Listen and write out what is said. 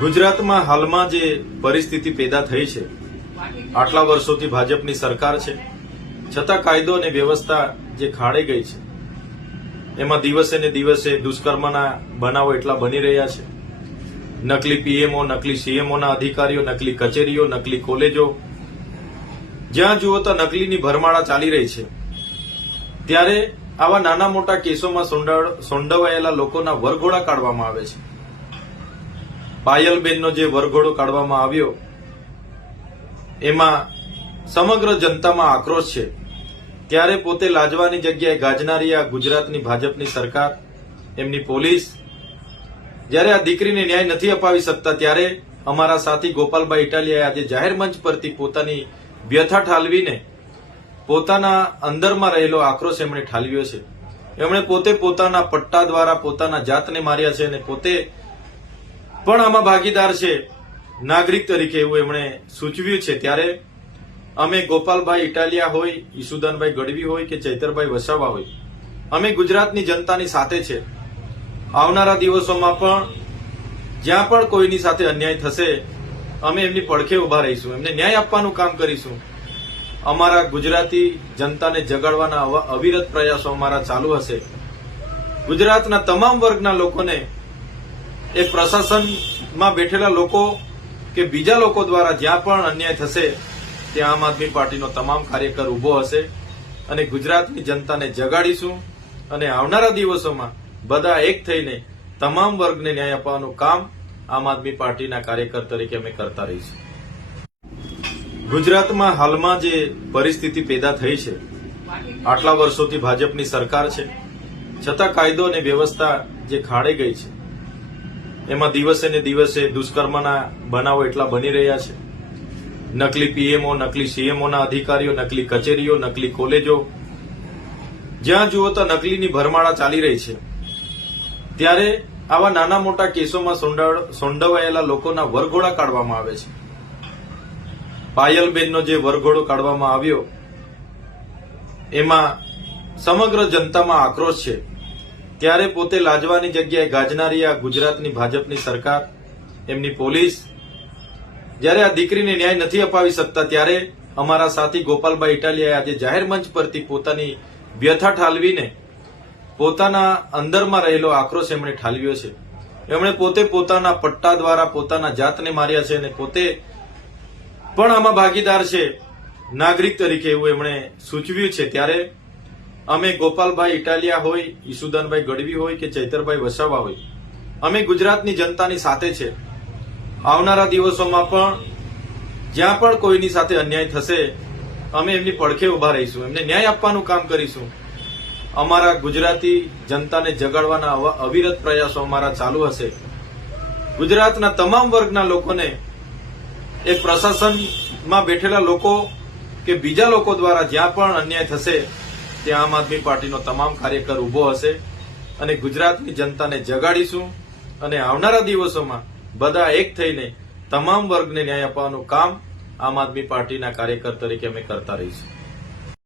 ગુજરાતમાં હાલમાં જે પરિસ્થિતિ પેદા થઈ છે, આટલા વર્ષોથી ભાજપની સરકાર છે, છતાં કાયદો અને વ્યવસ્થા જે ખાડે ગઈ છે, એમાં દિવસે ને દિવસે દુષ્કર્મના બનાવો એટલા બની રહ્યા છે. નકલી પીએમઓ, નકલી સીએમઓના અધિકારીઓ, નકલી કચેરીઓ, નકલી કોલેજો, જ્યાં જુઓ તો નકલીની ભરમાળા ચાલી રહી છે. ત્યારે આવા નાના મોટા કેસોમાં સોંડવાયેલા લોકોના વરઘોડા કાઢવામાં આવે છે. પાયલબેનનો જે વરઘોડો કાઢવામાં આવ્યો એમાં સમગ્ર જનતામાં આક્રોશ છે. ત્યારે પોતે લાજવાની જગ્યાએ ગાજનારી આ ગુજરાતની ભાજપની સરકાર, એમની પોલીસ જ્યારે આ દીકરીને ન્યાય નથી અપાવી શકતા, ત્યારે અમારા સાથી ગોપાલભાઈ ઇટાલિયાએ આજે જાહેર મંચ પરથી પોતાની વ્યથા ઠાલવીને પોતાના અંદરમાં રહેલો આક્રોશ એમણે ઠાલવ્યો છે. એમણે પોતે પોતાના પટ્ટા દ્વારા પોતાના જાતને માર્યા છે અને પોતે પણ આમાં ભાગીદાર છે નાગરિક તરીકે, એવું એમણે સૂચવ્યું છે. ત્યારે અમે ગોપાલભાઈ ઇટાલિયા હોય, ઈસુદાનભાઈ ગઢવી હોય કે ચૈતરભાઈ વસાવા હોય, અમે ગુજરાતની જનતાની સાથે છે. આવનારા દિવસોમાં પણ જ્યાં પણ કોઈની સાથે અન્યાય થશે, અમે એમની પડખે ઉભા રહીશું, એમને ન્યાય આપવાનું કામ કરીશું. અમારા ગુજરાતી જનતાને જગાડવાના અવિરત પ્રયાસો અમારા ચાલુ હશે. ગુજરાતના તમામ વર્ગના લોકોને, એ પ્રશાસનમાં બેઠેલા લોકો કે બીજા લોકો દ્વારા જ્યાં પણ અન્યાય થશે ત્યાં આમ આદમી પાર્ટીનો તમામ કાર્યકર ઉભો હશે અને ગુજરાતની જનતાને જગાડીશું. અને આવનારા દિવસોમાં બધા એક થઈને તમામ વર્ગને ન્યાય આપવાનું કામ આમ આદમી પાર્ટીના કાર્યકર તરીકે અમે કરતા રહીશું. ગુજરાતમાં હાલમાં જે પરિસ્થિતિ પેદા થઈ છે, આટલા વર્ષોથી ભાજપની સરકાર છે, છતાં કાયદો અને વ્યવસ્થા જે ખાડે ગઈ છે, એમાં દિવસે ને દિવસે દુષ્કર્મના બનાવો એટલા બની રહ્યા છે. નકલી પીએમઓ, નકલી સીએમઓના અધિકારીઓ, નકલી કચેરીઓ, નકલી કોલેજો, જ્યાં જુઓ તો નકલીની ભરમાળા ચાલી રહી છે. ત્યારે આવા નાના મોટા કેસોમાં સોંડવાયેલા લોકોના વરઘોડા કાઢવામાં આવે છે. પાયલબેનનો જે વરઘોડો કાઢવામાં આવ્યો એમાં સમગ્ર જનતામાં આક્રોશ છે. ત્યારે પોતે લાજવાની જગ્યાએ ગાજનારી આ ગુજરાતની ભાજપની સરકાર, એમની પોલીસ જ્યારે આ દીકરીને ન્યાય નથી અપાવી શકતા, ત્યારે અમારા સાથી ગોપાલભાઈ ઇટાલિયાએ આજે જાહેર મંચ પરથી પોતાની વ્યથા ઠાલવીને પોતાના અંદરમાં રહેલો આક્રોશ એમણે ઠાલવ્યો છે. એમણે પોતે પોતાના પટ્ટા દ્વારા પોતાના જાતને માર્યા છે અને પોતે પણ આમાં ભાગીદાર છે નાગરિક તરીકે, એવું એમણે સૂચવ્યું છે. ત્યારે અમે ગોપાલભાઈ ઇટાલિયા હોય, ઈસુદાનભાઈ ગઢવી હોય કે ચૈતરભાઈ વસાવા હોય, અમે ગુજરાતની જનતાની સાથે છે. આવનારા દિવસોમાં પણ જ્યાં પણ કોઈની સાથે અન્યાય થશે, અમે એમની પડખે ઉભા રહીશું, એમને ન્યાય આપવાનું કામ કરીશું. અમારા ગુજરાતી જનતાને જગાડવાના અવિરત પ્રયાસો અમારા ચાલુ હશે. ગુજરાતના તમામ વર્ગના લોકોને, એ પ્રશાસનમાં બેઠેલા લોકો કે બીજા લોકો દ્વારા જ્યાં પણ અન્યાય થશે ત્યાં આમ આદમી પાર્ટીનો તમામ કાર્યકર ઉભો હશે અને ગુજરાતની જનતાને જગાડીશું. અને આવનારા દિવસોમાં બધા એક થઈને તમામ વર્ગને ન્યાય આપવાનું કામ આમ આદમી પાર્ટીના કાર્યકર તરીકે અમે કરતા રહીશું.